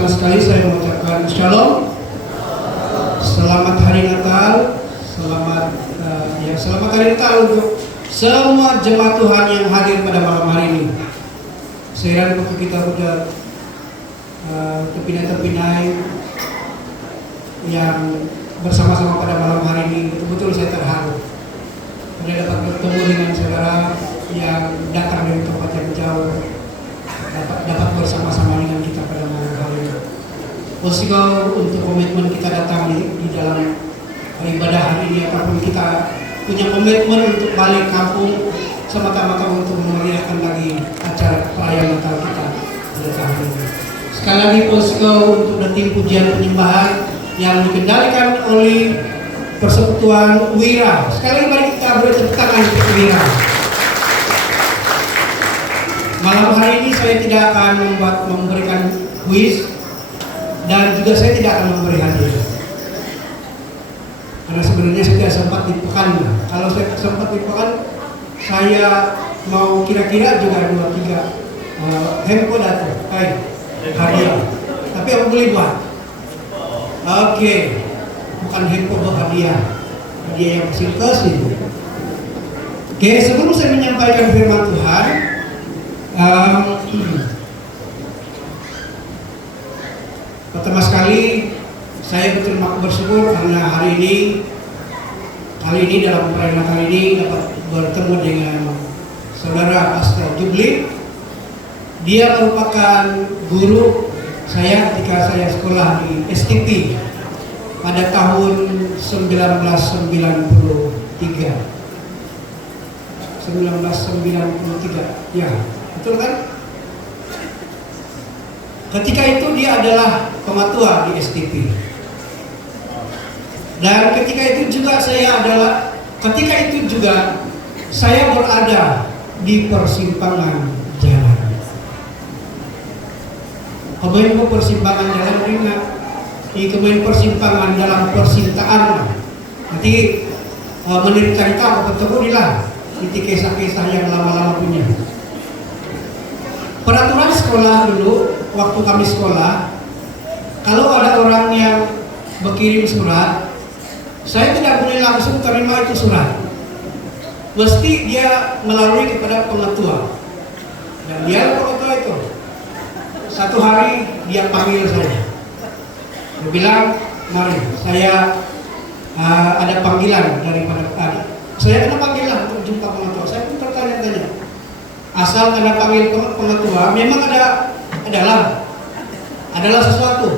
Pertama sekali saya mengucapkan Shalom, selamat hari Natal, selamat hari Natal untuk semua jemaat Tuhan yang hadir pada malam hari ini. Saya waktu kita sudah terpinai-terpinai yang bersama-sama pada malam hari ini, betul-betul saya terharu. Saya dapat bertemu dengan saudara yang datang dari tempat yang jauh, dapat bersama-sama dengan kita pada malam hari ini. Posiko untuk komitmen kita datang di dalam ibadah hari ini, apapun kita punya komitmen untuk balik kampung semata-mata untuk memeriahkan lagi acara perayaan Natal kita pada tahun ini. Sekali lagi Posiko untuk tim pujian penyembahan yang dikendalikan oleh Persekutuan Wira. Sekali lagi mari kita beri tepuk tangan untuk Wira. Malam hari ini saya tidak akan memberikan kuis dan juga saya tidak akan memberi hadiah. Karena sebenarnya saya tidak sempat di pekan. Kalau saya sempat di pekan, saya mau kira-kira juga 2-3 handphone atau hadiah. Tapi aku boleh buat. Oke. Bukan handphone buat hadiah yang hasil kasih. Oke, sebelum saya menyampaikan firman Tuhan, pertama sekali saya bersyukur karena kali ini dalam perayaan Natal ini dapat bertemu dengan saudara Pastor Jubli. Dia merupakan guru saya ketika saya sekolah di STP pada tahun 1993. Ya, betul kan? Ketika itu dia adalah pematua di STP. Dan ketika itu juga saya berada di persimpangan jalan. Kemudian persimpangan jalan ingat di kemudian persimpangan dalam persintaan. Nanti menurut cerita bertemu lah di kisah-kisah yang lama-lama punya. Peraturan sekolah dulu waktu kami sekolah, kalau ada orang yang berkirim surat, saya tidak boleh langsung terima itu surat. Mesti dia melalui kepada pengetua. Dan dia pengetua itu. Satu hari dia panggil saya. Dia bilang, mari, saya ada panggilan daripada saya kena panggilan untuk jumpa pengetua. Saya pun bertanya-tanya. Asal kena panggil pengetua, memang adalah sesuatu.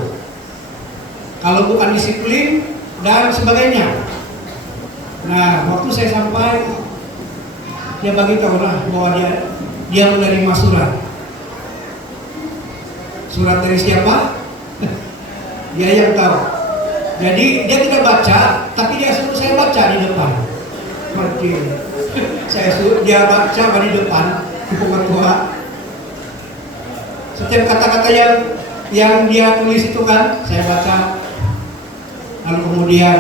Kalau bukan disiplin dan sebagainya. Nah, waktu saya sampai, dia bagi tahu lah bahwa dia menerima surat. Surat dari siapa? Dia yang tahu. Jadi dia tidak baca, tapi dia suruh saya baca di depan. Seperti saya suruh dia baca di depan di pengetua. Setiap kata-kata yang dia tulis itu kan saya baca. Lalu kemudian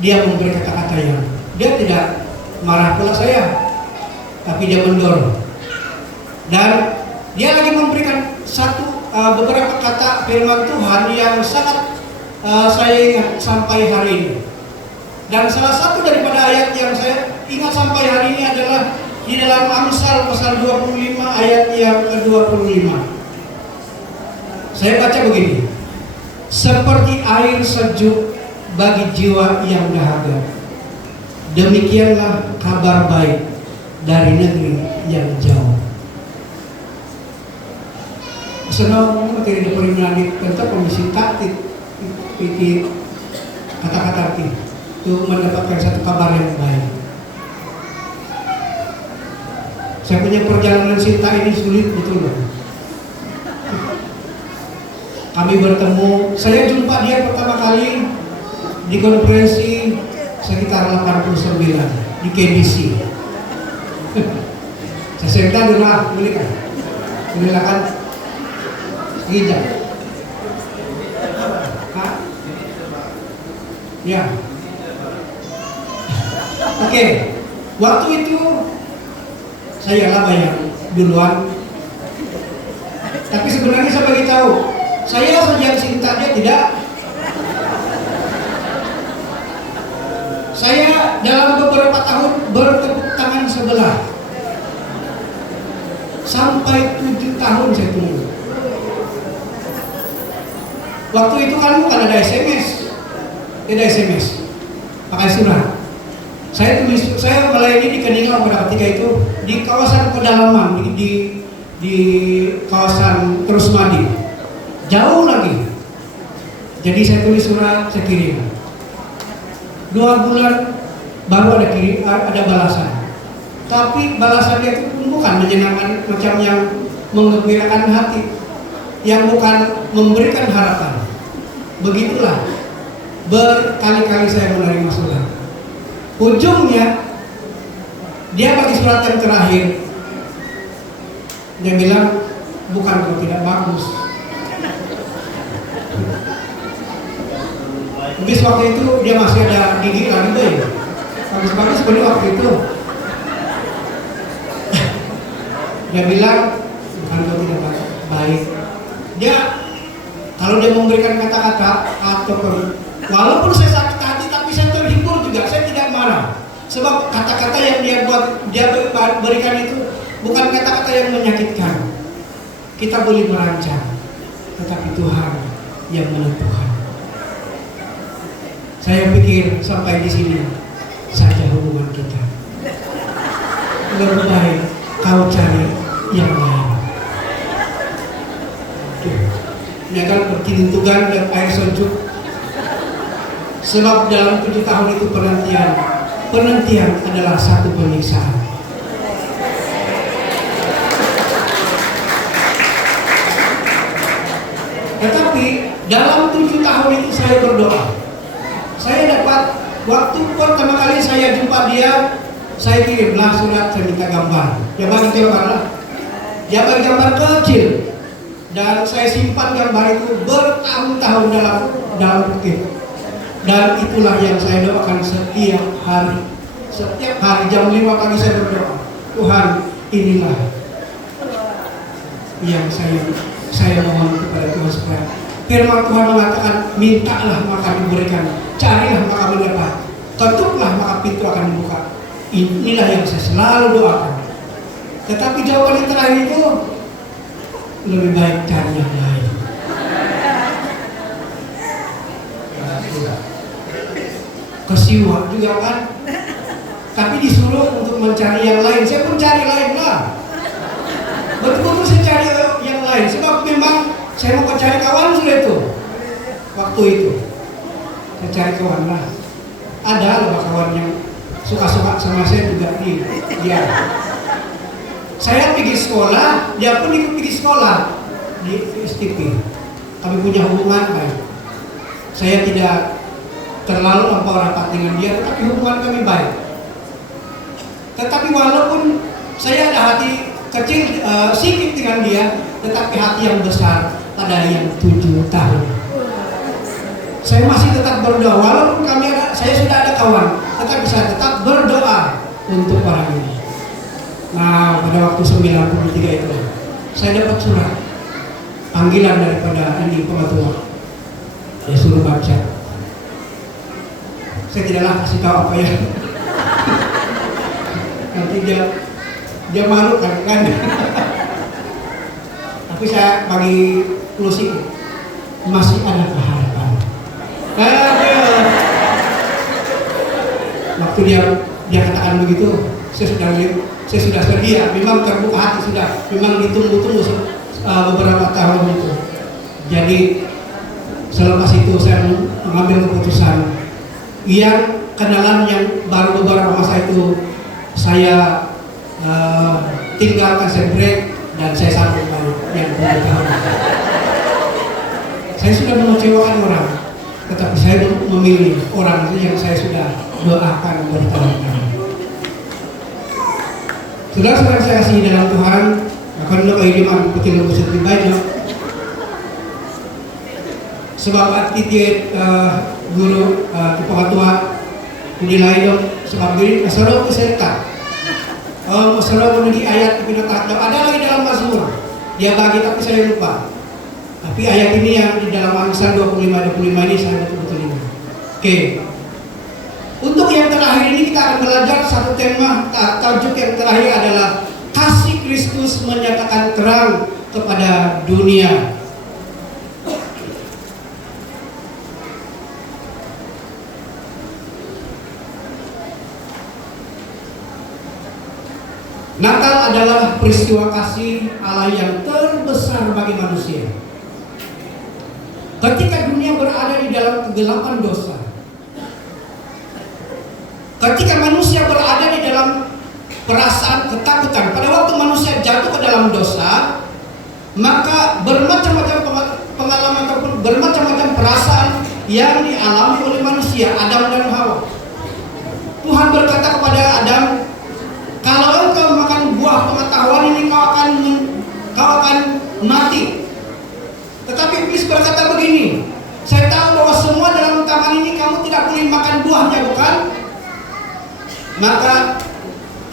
dia memberi kata-kata yang dia tidak marah pula saya, tapi dia mendorong. Dan dia lagi memberikan beberapa kata firman Tuhan yang sangat saya ingat sampai hari ini. Dan salah satu daripada ayat yang saya ingat sampai hari ini adalah di dalam Amsal pasal 25 ayat yang ke-25. Saya baca begini. Seperti air sejuk bagi jiwa yang dahaga, demikianlah kabar baik dari negeri yang jauh. Senang materi diperingali tentang komisi taktik pikir kata-kata itu mendapatkan satu kabar yang baik. Saya punya perjalanan cinta ini sulit betul loh. Kami bertemu, saya jumpa dia pertama kali di konferensi sekitar 89 di KBC. Saya cerita dulu lah, kan hijab. Ya. Oke. Waktu itu saya lah yang duluan Tapi sebenarnya saya beritahu, saya saja cinta dia tidak. Saya dalam beberapa tahun bertepuk tangan sebelah. Sampai 7 tahun saya tunggu. Waktu itu kan bukan ada SMS. Tidak SMS. Pakai surat. Saya melayani di Keningau pada ketika itu di kawasan pedalaman di kawasan Terusmadi. Jauh lagi. Jadi saya tulis surat, saya kirim. 2 bulan baru ada balasan. Tapi balasannya itu bukan menyenangkan macam yang menggembirakan hati, yang bukan memberikan harapan. Begitulah berkali-kali saya menerima surat. Ujungnya dia bagi surat yang terakhir. Dia bilang bukan kau tidak bagus. Habis waktu itu dia masih ada gigi lagi deh. Bagus-bagus sekali waktu itu. Dia bilang bukan kau tidak baik. Dia kalau dia memberikan kata-kata atau walaupun saya sakit hati tapi saya terhibur juga, saya tidak marah. Sebab kata-kata yang dia berikan itu bukan kata-kata yang menyakitkan. Kita boleh merancang, tetapi Tuhan yang menentukan. Saya pikir sampai di sini saja hubungan kita. Lebih baik kau cari yang lain. Ini akan bertintugan dan air sejuk. Sebab dalam 7 tahun itu penantian adalah satu penyiksaan. Tetapi dalam 7 tahun itu saya berdoa. Saya dapat waktu pertama kali saya jumpa dia, saya kirimlah surat, saya minta gambar. Dia bagi gambar lah. Dia bagi gambar kecil. Dan saya simpan gambar itu bertahun-tahun dalam putih. Dan itulah yang saya doakan setiap hari. Setiap hari jam 5 pagi saya berdoa. Tuhan, inilah yang saya mohon kepada Tuhan supaya firman Tuhan mengatakan, mintalah maka diberikan, carilah maka mendapat, ketuklah maka pintu akan dibuka. Inilah yang saya selalu doakan. Tetapi jawaban yang terakhir itu lebih baik cari yang lain. Kesiwa juga kan. Tapi disuruh untuk mencari yang lain. Saya pun cari lain lah. Betul-betul saya cari yang lain. Sebab memang saya mau cari kawan sudah itu. Waktu itu saya cari kawan lah. Ada loh kawan yang suka-suka sama saya juga dia. Saya pergi sekolah, dia pun ikut pergi sekolah di STP. Kami punya hubungan baik. Saya tidak terlalu lampau rapat dengan dia, tetapi hubungan kami baik. Tetapi walaupun saya ada hati kecil sedikit dengan dia, tetapi hati yang besar pada yang 7 tahun. Saya masih tetap berdoa, walaupun saya sudah ada kawan, tetapi saya tetap berdoa untuk orang ini. Nah, pada waktu 93 itu, saya dapat surat panggilan daripada pengetua. Dia suruh baca. Saya tidaklah kasih tahu apa ya. Nanti dia malu kan. Tapi saya bagi closing, masih ada harapan. Waktu dia katakan begitu, saya sudah sedia, memang terbuka hati sudah, memang ditunggu-tunggu beberapa tahun itu. Jadi selepas itu saya mengambil keputusan yang kenalan yang baru beberapa masa itu saya tinggalkan, saya break dan saya sambung yang 7 tahun. Saya sudah mengecewakan orang, tetapi saya memilih orang yang saya sudah doakan bertahun-tahun. Saudara-saudara saya kasih dalam Tuhan, akan kehidupan betul lebih baik. Sebab attitude guru ketua menilai dong sebab diri masalah keserta. Masalah menjadi ayat pindah ada lagi dalam Mazmur dia bagi tapi saya lupa. Tapi ayat ini yang di dalam Amsal 25 ini saya betul-betul ingat. Oke. Untuk yang terakhir ini kita akan belajar satu tema, tajuk yang terakhir adalah kasih Kristus menyatakan terang kepada dunia. Natal adalah peristiwa kasih Allah yang terbesar bagi manusia. Ketika dunia berada di dalam kegelapan dosa, ketika manusia berada di dalam perasaan ketakutan, pada waktu manusia jatuh ke dalam dosa, maka bermacam-macam pengalaman ataupun bermacam-macam perasaan yang dialami oleh manusia, Adam dan Hawa. Tuhan berkata kepada Adam, kalau engkau makan buah pengetahuan ini kau akan mati. Tetapi iblis berkata begini, saya tahu bahwa semua dalam taman ini kamu tidak boleh makan buahnya, bukan? Maka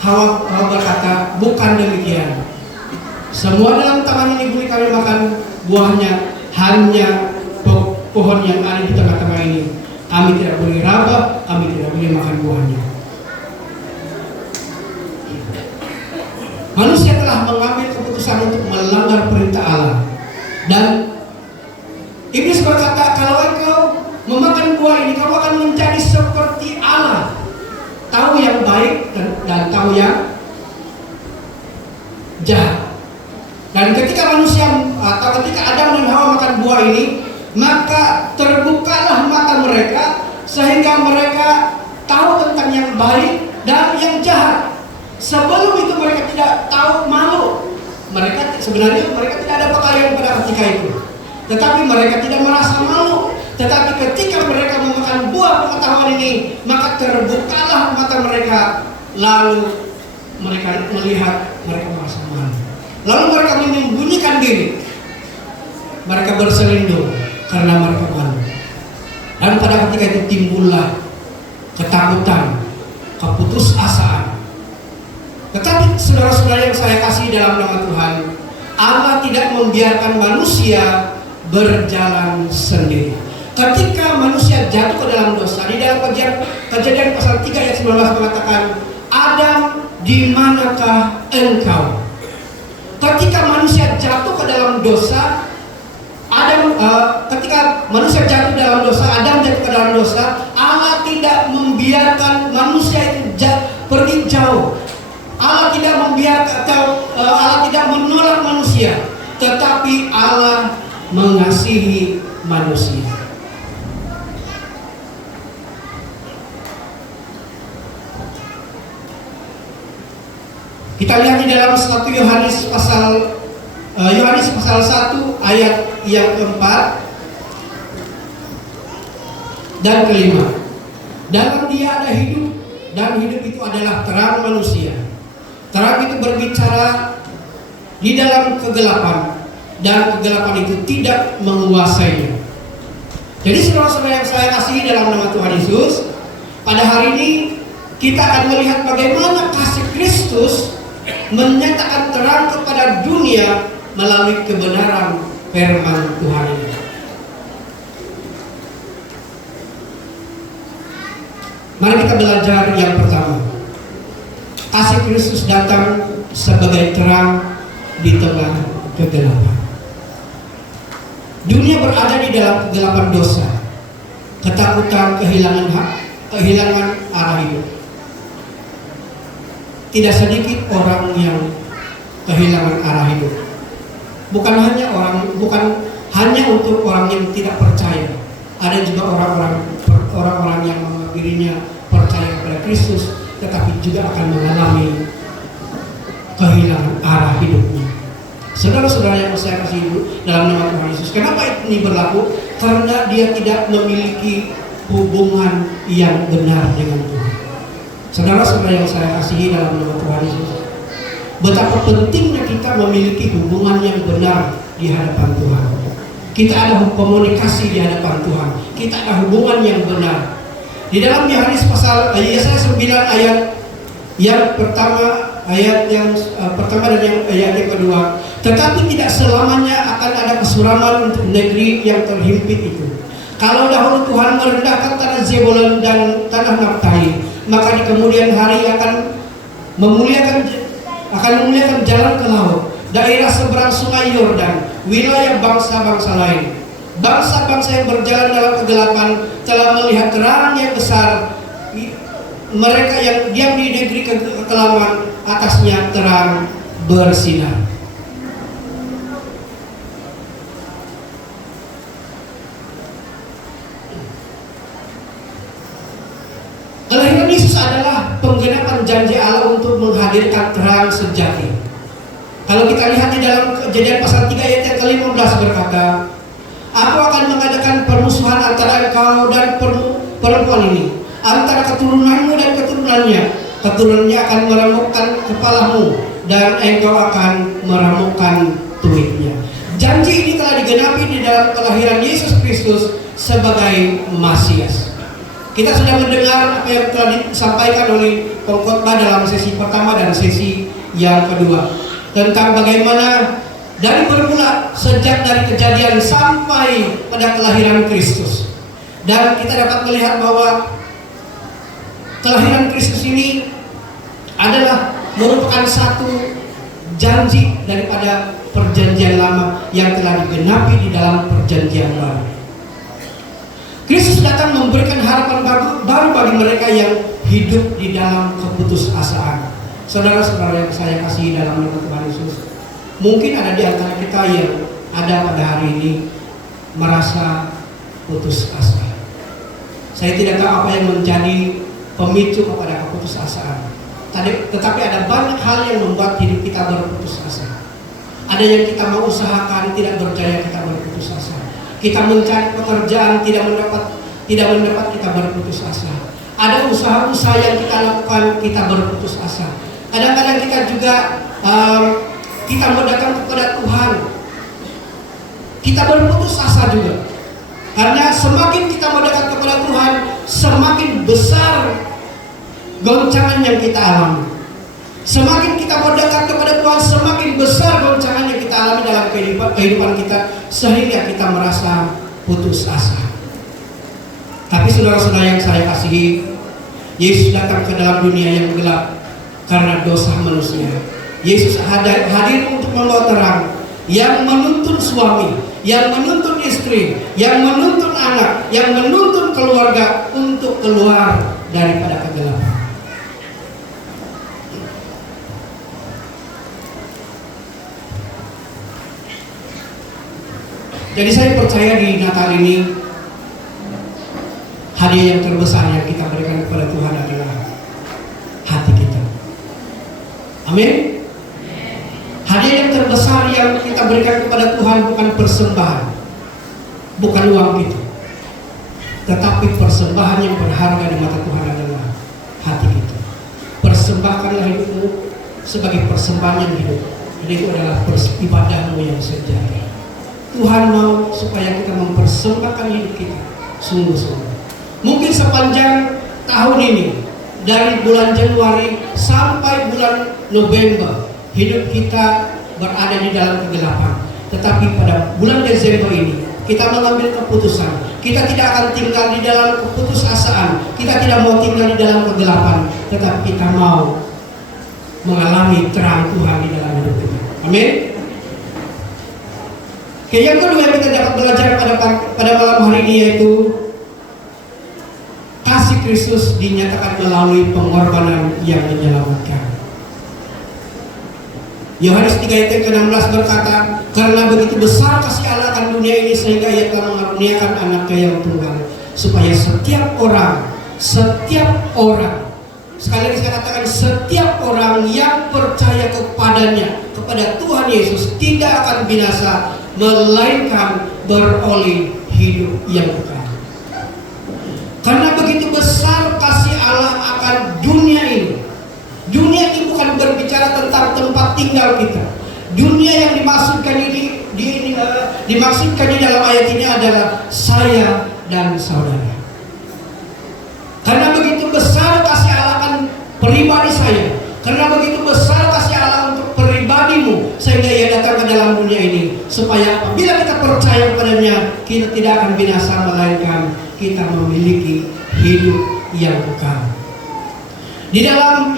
Hawa berkata, bukan demikian. Semua dalam taman ini boleh kami makan buahnya, hanya pohon yang ada di tengah-tengah ini kami tidak boleh raba, kami tidak boleh makan buahnya. Manusia telah mengambil keputusan untuk melanggar perintah Allah. Dan iblis berkata, kalau engkau memakan buah ini, kamu akan menjadi seperti Allah, tahu yang baik dan tahu yang jahat. Dan ketika manusia atau ketika Adam dan Hawa makan buah ini, maka terbukalah mata mereka sehingga mereka tahu tentang yang baik dan yang jahat. Sebelum itu mereka tidak tahu malu. Sebenarnya mereka tidak ada pakaian pada ketika itu. Tetapi mereka tidak merasa malu. Tetapi ketika mereka memakan buah pengetahuan ini, maka terbukalah mata mereka. Lalu mereka melihat, mereka merasa malu. Lalu mereka menyembunyikan diri. Mereka berselindung karena mereka malu. Dan pada ketika itu timbullah ketakutan, keputusasaan. Tetapi saudara-saudara yang saya kasih dalam nama Tuhan, Allah tidak membiarkan manusia berjalan sendiri. Ketika manusia jatuh ke dalam dosa, di dalam Kejadian pasal 3 ayat 19 mengatakan, Adam, di manakah engkau? Ketika manusia jatuh ke dalam dosa, ketika manusia jatuh dalam dosa, Adam jatuh ke dalam dosa, Allah tidak membiarkan manusia itu pergi jauh. Allah tidak membiarkan Allah tidak menolak manusia, tetapi Allah mengasihi manusia. Kita lihat di dalam 1 Yohanes pasal 1 ayat yang keempat dan kelima. Dalam Dia ada hidup, dan hidup itu adalah terang manusia. Terang itu berbicara di dalam kegelapan, dan kegelapan itu tidak menguasainya. Jadi saudara-saudara yang saya kasihi dalam nama Tuhan Yesus, pada hari ini kita akan melihat bagaimana kasih Kristus menyatakan terang kepada dunia melalui kebenaran firman Tuhan ini. Mari kita belajar yang pertama. Kasih Kristus datang sebagai terang di tengah kegelapan. Dunia berada di dalam kegelapan dosa, ketakutan, kehilangan arah hidup. Tidak sedikit orang yang kehilangan arah hidup. Bukan hanya untuk orang yang tidak percaya. Ada juga orang-orang yang menganggap dirinya percaya kepada Kristus, tetapi juga akan mengalami kehilangan arah hidupnya. Saudara-saudara yang saya kasih dalam nama Tuhan Yesus, kenapa ini berlaku? Karena dia tidak memiliki hubungan yang benar dengan Tuhan. Saudara-saudara yang saya kasihi dalam nama Tuhan Yesus, betapa pentingnya kita memiliki hubungan yang benar di hadapan Tuhan. Kita ada komunikasi di hadapan Tuhan. Kita ada hubungan yang benar. Di dalam Yohanes pasal Yesaya 9 ayat yang pertama ayat yang pertama dan ayat yang kedua. Tetapi tidak selamanya akan ada kesuraman untuk negeri yang terhimpit itu. Kalau dahulu Tuhan merendahkan tanah Zebulun dan tanah Naftali, maka di kemudian hari akan memuliakan jalan ke laut, daerah seberang sungai Yordan, wilayah bangsa-bangsa lain. Bangsa-bangsa yang berjalan dalam kegelapan telah melihat terang yang besar. Mereka yang diam di negeri kekelaman, atasnya terang bersinar. Kelahiran Yesus adalah penggenapan janji Allah untuk menghadirkan terang sejati. Kalau kita lihat di dalam Kejadian pasal 3 ayat yang ke-15 berkata, Aku akan mengadakan permusuhan antara engkau dan perempuan ini, antara keturunanmu dan keturunannya. Keturunannya akan meremukkan kepalamu, dan engkau akan meremukkan tumitnya. Janji ini telah digenapi di dalam kelahiran Yesus Kristus sebagai Masias. Kita sudah mendengar apa yang telah disampaikan oleh pengkhotbah dalam sesi pertama dan sesi yang kedua, tentang bagaimana dari bermula sejak dari kejadian sampai pada kelahiran Kristus. Dan kita dapat melihat bahwa kelahiran Kristus ini adalah merupakan satu janji daripada perjanjian lama yang telah digenapi di dalam perjanjian baru. Kristus datang memberikan harapan baru bagi mereka yang hidup di dalam keputusasaan. Saudara-saudara yang saya kasihi dalam nama Tuhan Yesus, mungkin ada di antara kita yang ada pada hari ini merasa putus asa. Saya tidak tahu apa yang menjadi pemicu kepada keputusasaan. Tetapi ada banyak hal yang membuat hidup kita berputus asa. Ada yang kita mau usahakan, tidak berjaya, kita berputus asa. Kita mencari pekerjaan, tidak mendapat, kita berputus asa. Ada usaha-usaha yang kita lakukan, kita berputus asa. Kadang-kadang kita juga kita mau datang kepada Tuhan, kita berputus asa juga. Karena semakin kita mau dekat kepada Tuhan, semakin besar goncangan yang kita alami. Semakin kita mau dekat kepada Tuhan, semakin besar goncangan yang kita alami dalam kehidupan kita, sehingga kita merasa putus asa. Tapi saudara-saudara yang saya kasihi, Yesus datang ke dalam dunia yang gelap karena dosa manusia. Yesus hadir untuk membawa terang, yang menuntun suami, yang menuntun istri, yang menuntun anak, yang menuntun keluarga untuk keluar daripada kegelapan. Jadi saya percaya di Natal ini hadiah yang terbesar yang kita berikan kepada Tuhan adalah hati kita. Amin. Hadiah yang terbesar yang kita berikan kepada Tuhan bukan persembahan, bukan uang kita, tetapi persembahan yang berharga di mata Tuhan adalah hati kita. Persembahkanlah hidupmu sebagai persembahan yang hidup. Jadi itu adalah ibadahmu yang sejati. Tuhan mau supaya kita mempersembahkan hidup kita sungguh-sungguh. Mungkin sepanjang tahun ini, dari bulan Januari sampai bulan November, hidup kita berada di dalam kegelapan. Tetapi pada bulan Desember ini, kita mengambil keputusan. Kita tidak akan tinggal di dalam keputusasaan. Kita tidak mau tinggal di dalam kegelapan, tetapi kita mau mengalami terang Tuhan di dalam hidup kita. Amin. Yang kedua yang kita dapat belajar pada malam hari ini yaitu kasih Kristus dinyatakan melalui pengorbanan yang menyelamatkan. Yohanes 3 ayat ke-16 berkata, karena begitu besar kasih Allah akan dunia ini sehingga Ia telah mengaruniakan anaknya yang tunggal, supaya setiap orang, sekali lagi saya katakan, setiap orang yang percaya kepadanya, kepada Tuhan Yesus, tidak akan binasa, melainkan beroleh hidup yang kekal. Karena begitu besar kasih Allah akan dunia ini. Dunia ini bukan berbicara tentang tempat tinggal kita. Dunia yang dimaksudkan dimaksudkan di dalam ayat ini adalah saya dan saudara. Karena begitu besar kasih Allah akan pribadi saya, Karena begitu besar kasih Allah untuk pribadimu, sehingga ia datang ke dalam dunia ini, supaya apabila kita percaya kepadanya, kita tidak akan binasa, melainkan kita memiliki hidup yang kekal. Di dalam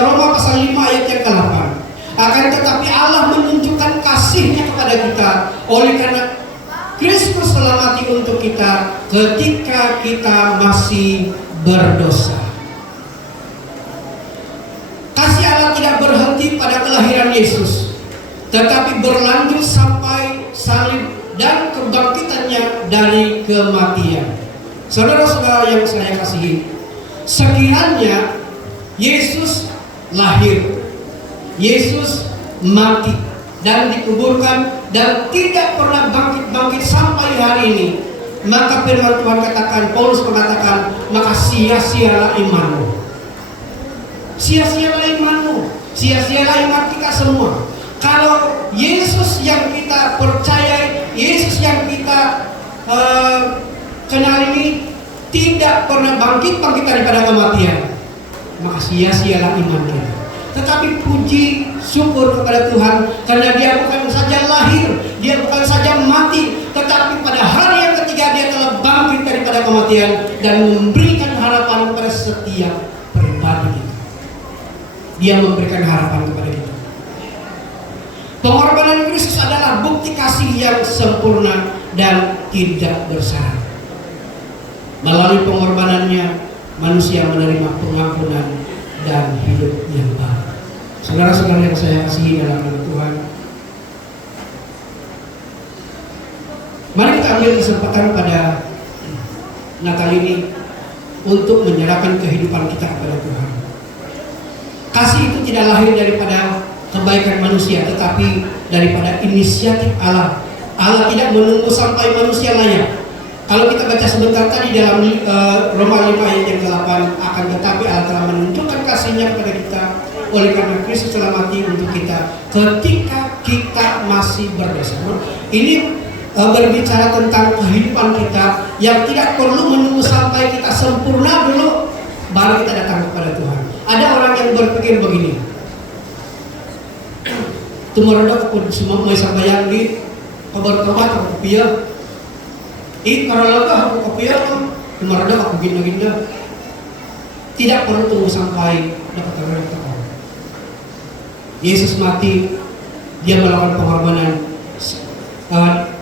Roma pasal 5 ayat yang ke-8, akan tetapi Allah menunjukkan kasih-Nya kepada kita oleh karena Kristus telah mati untuk kita ketika kita masih berdosa. Kasih Allah tidak berhenti pada kelahiran Yesus, tetapi berlanjut sampai salib dan kebangkitannya dari kematian. Saudara-saudara yang saya kasihi, sekiranya Yesus lahir, Yesus mati dan dikuburkan dan tidak pernah bangkit sampai hari ini, maka firman Tuhan katakan, Paulus mengatakan, maka sia-sialah imanmu. Sia-sialah imanmu, sia-sialah iman kita semua. Kalau Yesus yang kita percaya, Yesus yang kita kenal ini tidak pernah bangkit daripada kematian, maka sia-sialah iman kita. Tetapi puji syukur kepada Tuhan, karena Dia bukan saja lahir, Dia bukan saja mati, tetapi pada hari yang ketiga Dia telah bangkit daripada kematian dan memberikan harapan kepada setiap pribadi kita. Dia memberikan harapan kepada kita. Pengorbanan Kristus adalah bukti kasih yang sempurna dan tidak bersyarat. Melalui pengorbanannya, manusia menerima pengampunan dan hidup yang baru. Saudara-saudara yang saya kasihi dalam nama Tuhan, mari kita ambil kesempatan pada Natal ini untuk menyerahkan kehidupan kita kepada Tuhan. Kasih itu tidak lahir daripada kebaikan manusia, tetapi daripada inisiatif Allah. Allah tidak menunggu sampai manusia layak. Kalau kita baca sebentar tadi dalam Roma 5 ayat yang ke-8, akan tetapi Allah telah menunjukkan kasih-Nya kepada kita oleh karena Kristus telah mati untuk kita ketika kita masih berdosa. Ini berbicara tentang kehidupan kita yang tidak perlu menunggu sampai kita sempurna dulu baru kita datang kepada Tuhan. Ada orang yang berpikir begini, tumorado ko semua may sambayang di kabar-kabar ako kopiya. Karalaga ako kopiya, tumorado ako ginda-ginda. Tidak perlu tunggu sampai dapat kita. Yesus mati, Dia melakukan pengorbanan.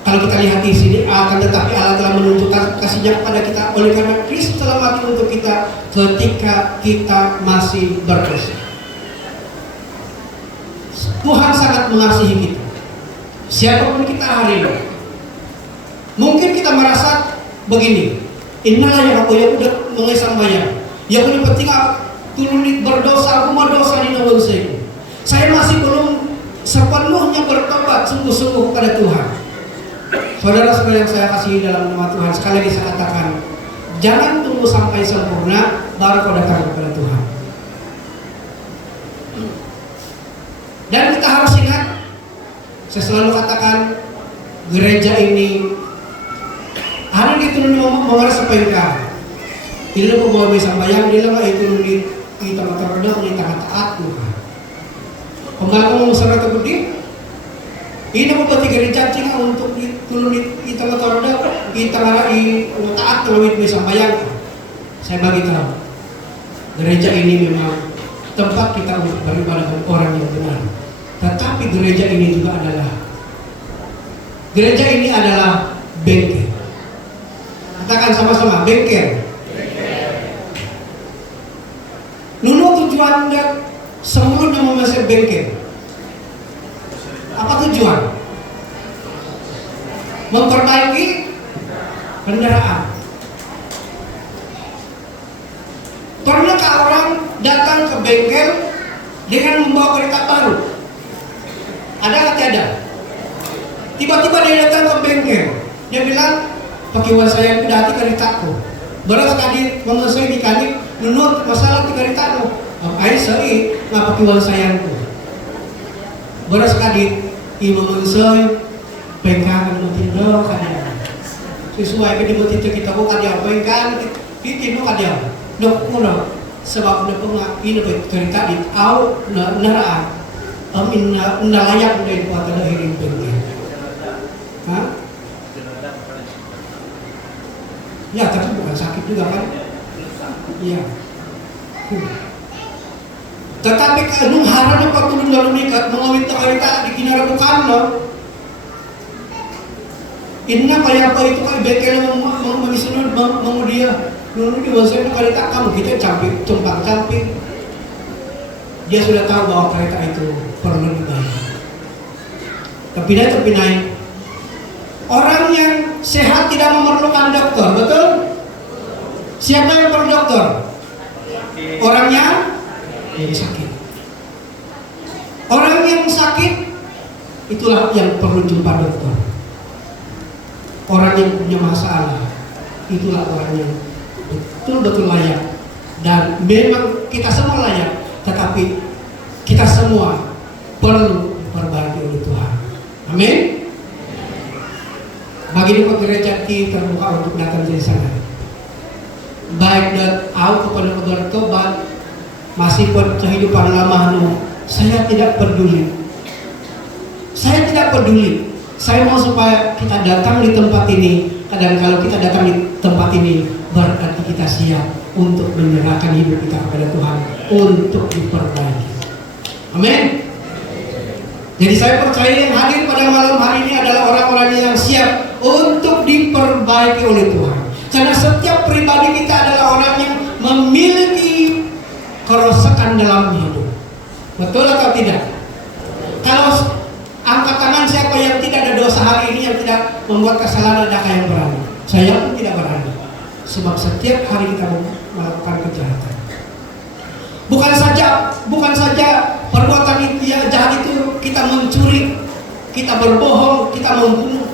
Kalau kita lihat di sini, akan tetapi Allah telah menunjukkan kasih-Nya kepada kita oleh karena Kristus telah mati untuk kita ketika kita masih berdosa. Tuhan sangat mengasihi kita, siapapun kita hari ini. Mungkin kita merasa begini, inilah yang aku yang udah mengesam bayar, yang udah penting tulunit berdosa, aku mau dosa di dalam saya masih belum sepenuhnya bertobat sungguh-sungguh kepada Tuhan. Saudara-saudara yang saya kasihi dalam nama Tuhan, sekali lagi saya katakan, jangan tunggu sampai sempurna baru kau datang kepada Tuhan. Dan kita harus ingat, saya selalu katakan, gereja ini hari itu mengarah sepengka. Tidak mau bawa sambayang, dia lah itu di tempat terdekat, di tempat taat Tuhan. Pembangun masyarakat terbudi. Ini bukan gereja cina untuk ditulung di tempat orang kita ngarai taat kalau itu sambayang. Saya bagi tahu, gereja ini memang tempat kita untuk beribadah orang yang benar. Tetapi gereja ini juga adalah bengkel. Katakan sama-sama, bengkel. Nuno tujuan dia semuanya memasang bengkel. Apa tujuan? Memperbaiki kendaraan. Pernahkah orang datang ke bengkel dengan membawa kereta baru? Ada atau tidak? Tiba-tiba dia datang ke bengkel, dia bilang, pakai uang saya udah hati keretaku. Beras tadi mengesai di kanik, menurut masalah di keretaku. Ayo saya nggak pakai uang sayangku. Beras tadi ibu mengesai, pengkan mutindo kadian. Sesuai dengan mutindo kita bukan dia pengkan, itu kadian. Dok kurang. sebab ini cerita di au neraan inna layak dari kuat lahirin penting. Ya, tapi bukan sakit juga kan? Iya. Tetapi nung harana patulun lalu nikat mengawit kita di kinara bukan lo. Inna kaya apa itu kan bekel mengisunod mengudia nunu di bawah itu kali tak kamu kita tumpang camping. Dia sudah tahu bahwa kereta itu perlu dibayar. Tapi naik. Orang yang sehat tidak memerlukan dokter, betul? Siapa yang perlu dokter? Orangnya yang sakit. Orang yang sakit itulah yang perlu jumpa dokter. Orang yang punya masalah itulah orang yang betul-betul layak. Dan memang kita semua layak, tetapi kita semua perlu diperbaiki oleh Tuhan. Amin. Bagi di gereja terbuka untuk datang di sana. Baik dan aku kepada bertobat masih kehidupan lama saya tidak peduli. Saya tidak peduli. Saya mau supaya kita datang di tempat ini. Dan kalau kita datang di tempat ini berarti kita siap untuk menyerahkan hidup kita kepada Tuhan untuk diperbaiki. Amin. Jadi saya percaya yang hadir pada malam hari ini adalah orang-orang yang siap untuk diperbaiki oleh Tuhan. Karena setiap pribadi kita adalah orang yang memiliki kerosakan dalam hidup. Betul atau tidak? Kalau angkat tangan siapa yang tidak ada dosa hari ini, yang tidak membuat kesalahan, adakah yang berani? Saya pun tidak berani. Sebab setiap hari kita melakukan kejahatan. Bukan saja perbuatan itu yang jahat itu kita mencuri, kita berbohong, kita membunuh.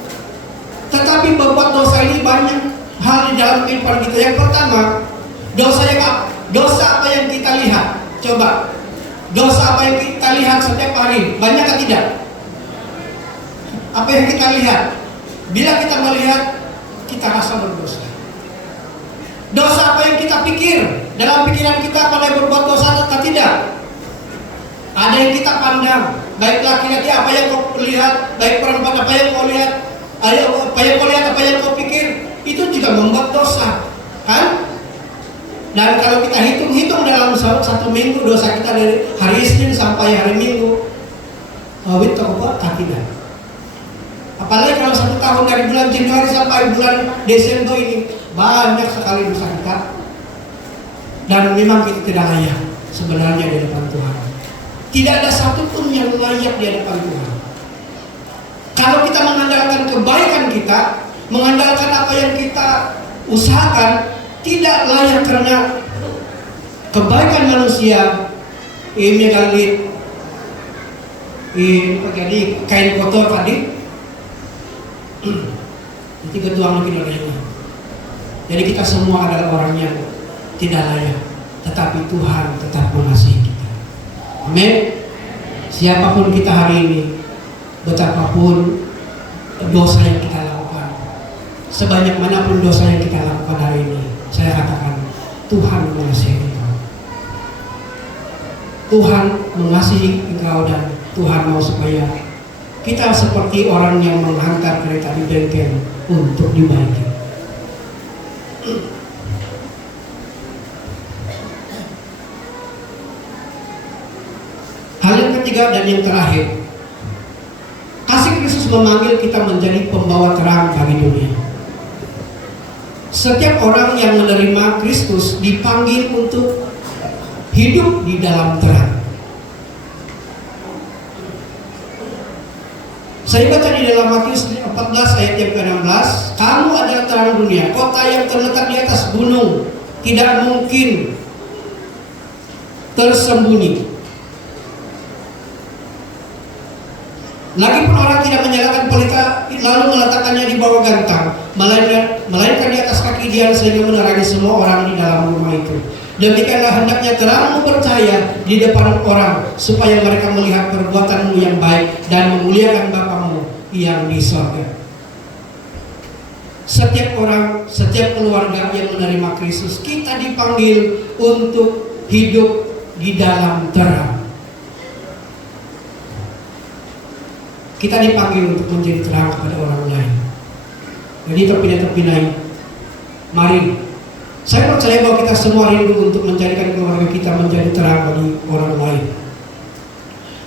Tetapi berbuat dosa ini banyak hal di dalam kehidupan kita. Yang pertama, dosa apa yang kita lihat? Coba, dosa apa yang kita lihat setiap hari? Banyak atau tidak? Apa yang kita lihat? Bila kita melihat, kita rasa berdosa. Dosa apa yang kita pikir? Dalam pikiran kita pada berbuat dosa atau tidak? Ada yang kita pandang. Baik laki-laki apa yang kau lihat, baik perempuan apa yang kau lihat, apa yang kau lihat, apa yang kau pikir, itu juga membuat dosa, kan? Dan kalau kita hitung dalam satu minggu dosa kita dari hari Senin sampai hari Minggu, awit tak buat tidak. Apalagi kalau 1 tahun dari bulan Januari sampai bulan Desember ini banyak sekali dosa kita. Dan memang kita tidak layak sebenarnya di depan Tuhan. Tidak ada satupun yang layak di hadapan Tuhan. Kalau kita mengandalkan kebaikan kita, mengandalkan apa yang kita usahakan, tidak layak karena kebaikan manusia. Ini kali jadi kain kotor tadi, nanti ketuang lagi olehnya. Jadi kita semua adalah orang yang tidak layak, tetapi Tuhan tetap mengasihi kita. Amin. Siapapun kita hari ini, betapapun dosa yang kita lakukan, sebanyak manapun dosa yang kita lakukan hari ini, saya katakan Tuhan mengasihi kita. Tuhan mengasihi engkau dan Tuhan mau supaya kita seperti orang yang menghantar kereta di bengkel untuk dibaiki. Hal yang ketiga dan yang terakhir, kasih Kristus memanggil kita menjadi pembawa terang bagi dunia. Setiap orang yang menerima Kristus dipanggil untuk hidup di dalam terang. Saya baca di dalam Matius 14 ayat yang ke-16, kamu adalah terang dunia, kota yang terletak di atas gunung, tidak mungkin tersembunyi. Lagipun orang tidak menyalakan pelita lalu meletakkannya di bawah gantang, melainkan di atas kaki dia sehingga menerangi semua orang di dalam rumah itu. Demikianlah hendaknya terangmu bercahaya di depan orang, supaya mereka melihat perbuatanmu yang baik dan memuliakan Bapamu yang di surga. Setiap orang, setiap keluarga yang menerima Kristus, kita dipanggil untuk hidup di dalam terang. Kita dipanggil untuk menjadi terang kepada orang lain. Jadi terpinai-terpinai, mari. Saya percaya bahwa kita semua rindu untuk menjadikan keluarga kita menjadi terang bagi orang lain.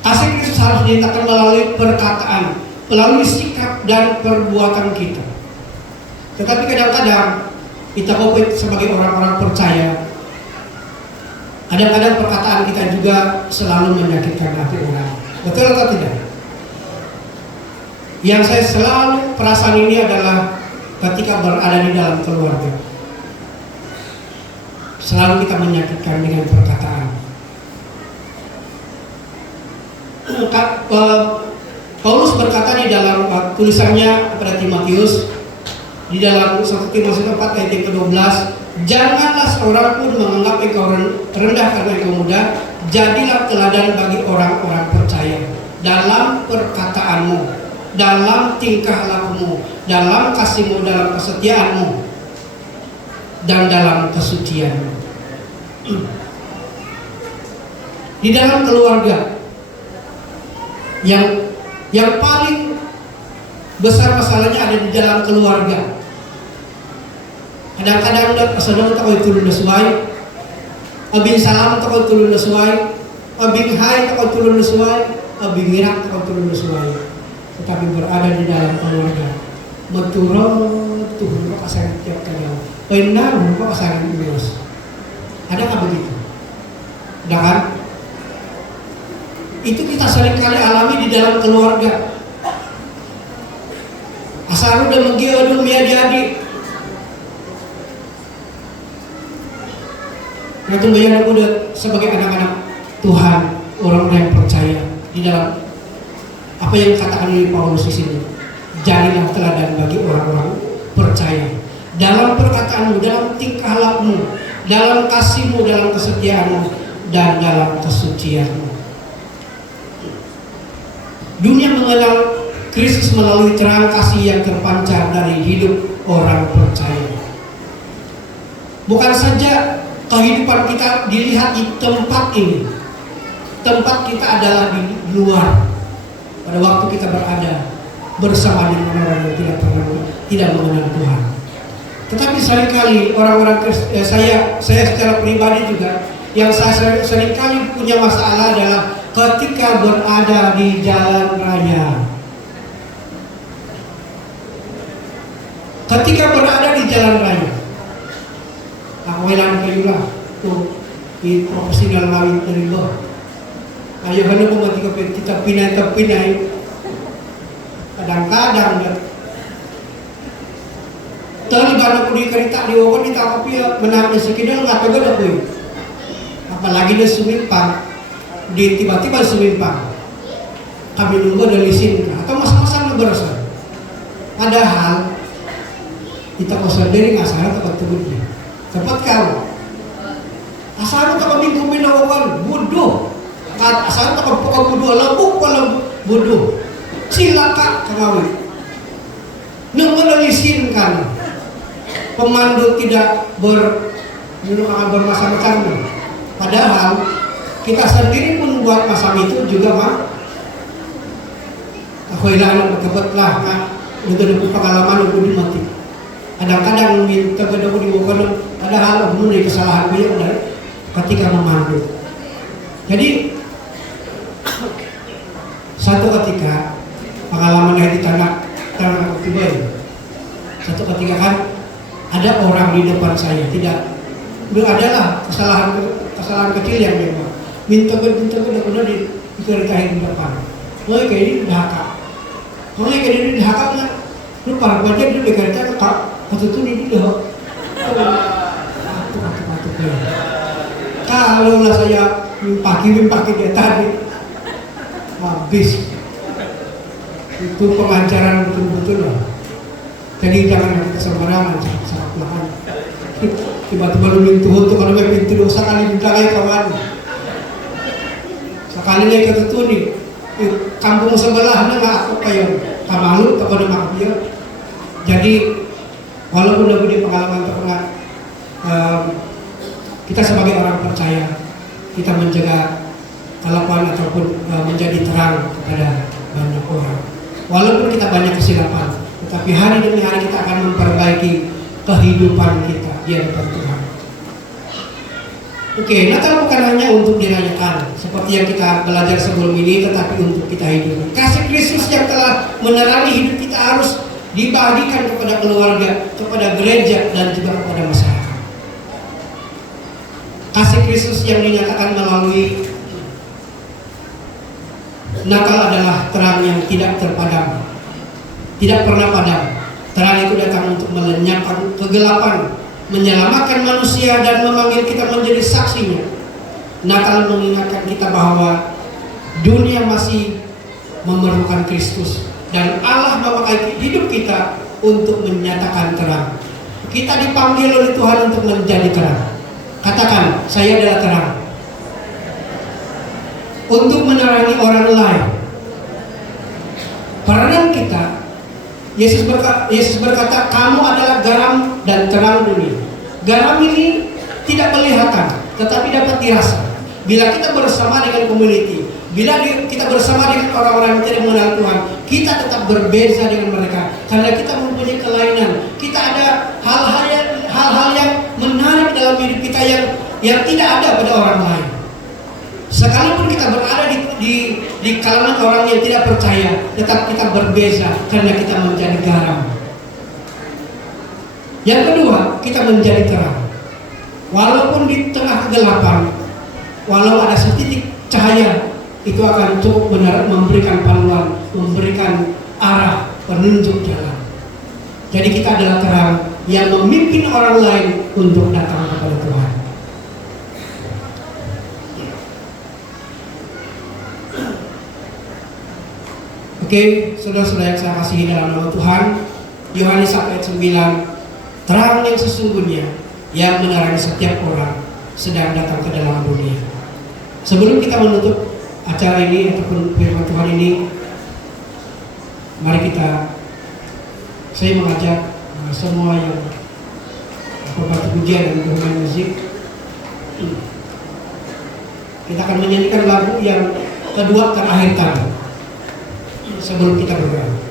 Kasih Kristus harus dinyatakan melalui perkataan, melalui sikap dan perbuatan kita. Tetapi kadang-kadang kita sebagai orang-orang percaya, kadang-kadang perkataan kita juga selalu menyakitkan hati orang. Betul atau tidak? Yang saya selalu perasaan ini adalah ketika berada di dalam keluarga, selalu kita menyakitkan dengan perkataan. Paulus berkata di dalam tulisannya kepada Timotius, di dalam 1 Timotius 4 ayat yang ke-12, janganlah seorang pun menganggap engkau rendah karena engkau muda, jadilah teladan bagi orang-orang percaya dalam perkataanmu, dalam tingkah lakumu, dalam kasihmu, dalam kesetiaanmu, dan dalam kesucianmu. Di dalam keluarga yang paling besar masalahnya ada di dalam keluarga. Kadang-kadang saudara tak itu sesuai, abing salam tak itu sesuai, abing hai tak itu sesuai, abing mirak tak itu sesuai. Tetapi berada di dalam keluarga, meturun Tuhan kok asal tiap kali, benar kok asal bios. Adakah begitu? Ada kan? Itu kita seringkali alami di dalam keluarga. Asal udah menggio dunia adik. Nah itu banyak udah sebagai anak-anak Tuhan, orang-orang yang percaya di dalam apa yang dikatakan oleh Paulus di sini. Jadilah teladan bagi orang-orang percaya dalam perkataanmu, dalam tingkah lakumu, dalam kasihmu, dalam kesetiaanmu, dan dalam kesucianmu. Dunia mengenal Kristus melalui terang kasih yang terpancar dari hidup orang percaya. Bukan saja kehidupan kita dilihat di tempat ini. Tempat kita adalah di luar. Pada waktu kita berada bersama dengan orang yang tidak mengenal Tuhan. Tetapi seringkali orang-orang saya secara pribadi juga, yang saya seringkali punya masalah adalah ketika berada di jalan raya. Ketika berada di jalan raya, aku bilang kalilah tuh di profesional lain dari bawah. Ayo kalau mau kita pindah, kadang-kadang ya. Terlibat aku di kereta di wakon di takap ya menangis sekitar nggak pegang aku. Apalagi dia sumimpang, di tiba-tiba sumimpang. Kami nunggu dari sini atau masa-masa berasa. Padahal kita kau sendiri nggak salah tempat tubuhnya. Tempat kau. Asal tak kami kumpul lawan bodoh. Asal tak kau bodoh lembuk bodoh. Silakan kemawi. Nunggu mengizinkan pemandu tidak bermacam-macam. Padahal kita sendiri pun buat macam itu juga mah. Aku hilang berkebetlah, udah pengalaman udah mati. Kadang-kadang minta kedua di bawah, padahal aku dari kesalahan dia udah ketika memandu. Jadi satu ketika pengalaman dari tanah tiba. Satu ketika kan ada orang di depan saya, tidak adalah kesalahan kecil yang dia buat. Minta kedua di kerikahin di depan. Oh kayak ini dahaka. Kalau kayak ini dahaka nggak? Lu parah banget dia berkata kak. Waktu itu ini dah, kalau lah saya pakai dia tadi, habis. Itu pengajaran betul-betul lah. Jadi jangan sembarangan, sangat lahan. Tiba-tiba lu pintu untuk kalau pintu dosa kali minta lagi kawan. Sekali lagi kata tuh nih, kampung sebelah nggak aku kayak kamalu tak pada mak dia. Jadi walaupun udah punya pengalaman terkenal, kita sebagai orang percaya kita menjaga kelakuan ataupun menjadi terang kepada banyak orang. Walaupun kita banyak kesilapan, tetapi hari demi hari kita akan memperbaiki kehidupan kita di hadapan Tuhan. Oke, Natal bukan hanya untuk dirayakan seperti yang kita belajar sebelum ini, tetapi untuk kita hidup. Kasih Kristus yang telah menerangi hidup kita harus dibagikan kepada keluarga, kepada gereja, dan juga kepada masyarakat. Kasih Kristus yang dinyatakan melalui Natal adalah terang yang tidak terpadam, tidak pernah padam. Terang itu datang untuk melenyapkan kegelapan, menyelamatkan manusia dan memanggil kita menjadi saksinya. Natal mengingatkan kita bahwa dunia masih memerlukan Kristus dan Allah memakai hidup kita untuk menyatakan terang. Kita dipanggil oleh Tuhan untuk menjadi terang. Katakan, saya adalah terang. Untuk menerangi orang lain. Peranan kita, Yesus berkata, kamu adalah garam dan terang dunia. Garam ini tidak kelihatan, tetapi dapat dirasa. Bila kita bersama dengan community, bila kita bersama dengan orang-orang yang tidak mengenal Tuhan, kita tetap berbeza dengan mereka karena kita mempunyai kelainan. Kita ada hal-hal yang menarik dalam hidup kita yang tidak ada pada orang lain. Sekalipun kita berada di kalangan orang yang tidak percaya, tetap kita berbeza karena kita menjadi garam. Yang kedua, kita menjadi terang. Walaupun di tengah kegelapan, walau ada setitik cahaya, itu akan cukup benar memberikan panduan, memberikan arah, penunjuk jalan. Jadi kita adalah terang yang memimpin orang lain untuk datang kepada Tuhan. Oke, saudara-saudara yang saya kasihi dalam nama Tuhan, Yohanes 1 ayat 9, terang yang sesungguhnya yang menerangi setiap orang sedang datang ke dalam dunia. Sebelum kita menutup acara ini ataupun firman Tuhan ini, mari saya mengajak semua yang berbagi pujian dan bermain musik. Kita akan menyanyikan lagu yang kedua terakhir tadi sebelum kita berdoa.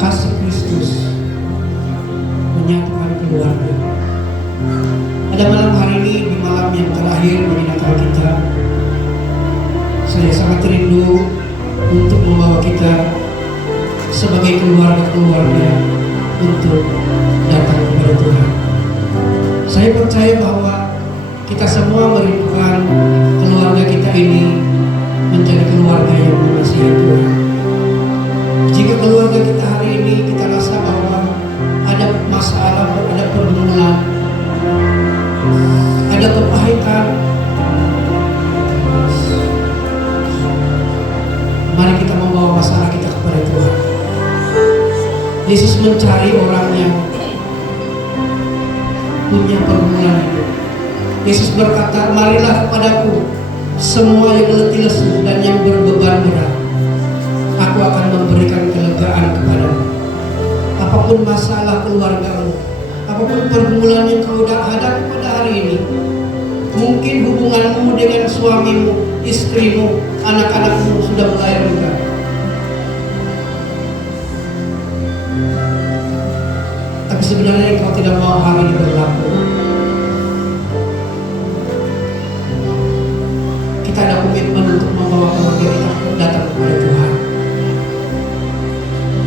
kasih Kristus menyatukan keluarga. Pada malam hari ini, di malam yang terakhir bagi Natal kita, saya sangat rindu untuk membawa kita sebagai keluarga-keluarga untuk datang kepada Tuhan. Saya percaya bahwa kita semua merindukan keluarga kita ini menjadi keluarga yang mengasihi Tuhan. Jika keluarga kita hari ini kita rasa bahwa ada masalah, ada pergumulan, ada kepahitan, mari kita membawa masalah kita kepada Tuhan. Yesus mencari orang yang punya pergumulan hidup. Yesus berkata, marilah kepadaku semua yang letih lesu dan yang berbeban berat, aku akan memberikan kelegaan kepadamu. Apapun masalah keluargamu, apapun pergumulan yang kau hadapi pada hari ini, mungkin hubunganmu dengan suamimu, istrimu, anak-anakmu sudah mulai renggang. Tapi sebenarnya kau tidak mau hari ini berlaku. Kita ada komitmen untuk membawa keluarga kita datang kepada Tuhan.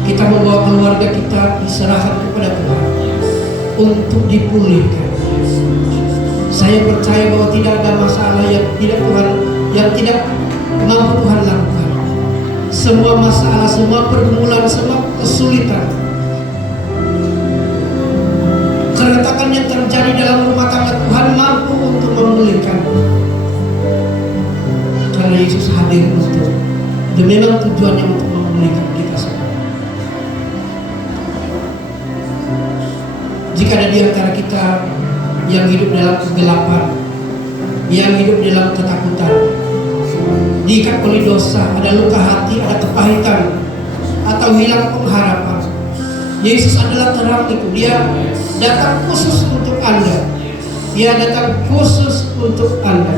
Kita membawa keluarga kita diserahkan kepada Tuhan untuk dipulihkan. Saya percaya bahwa tidak ada masalah yang tidak mampu Tuhan lakukan. Semua masalah, semua pergumulan, semua kesulitan, keretakan yang terjadi dalam rumah tangga, Tuhan mampu untuk memulihkan. Karena Yesus hadir untuk, dan memang tujuannya untuk memulihkan kita semua. Jika ada di antara kita yang hidup dalam kegelapan, yang hidup dalam ketakutan, diikat oleh dosa, ada luka hati, ada kepahitan, atau hilang pengharapan, Yesus adalah terang itu. Dia datang khusus untuk Anda. Dia datang khusus untuk Anda.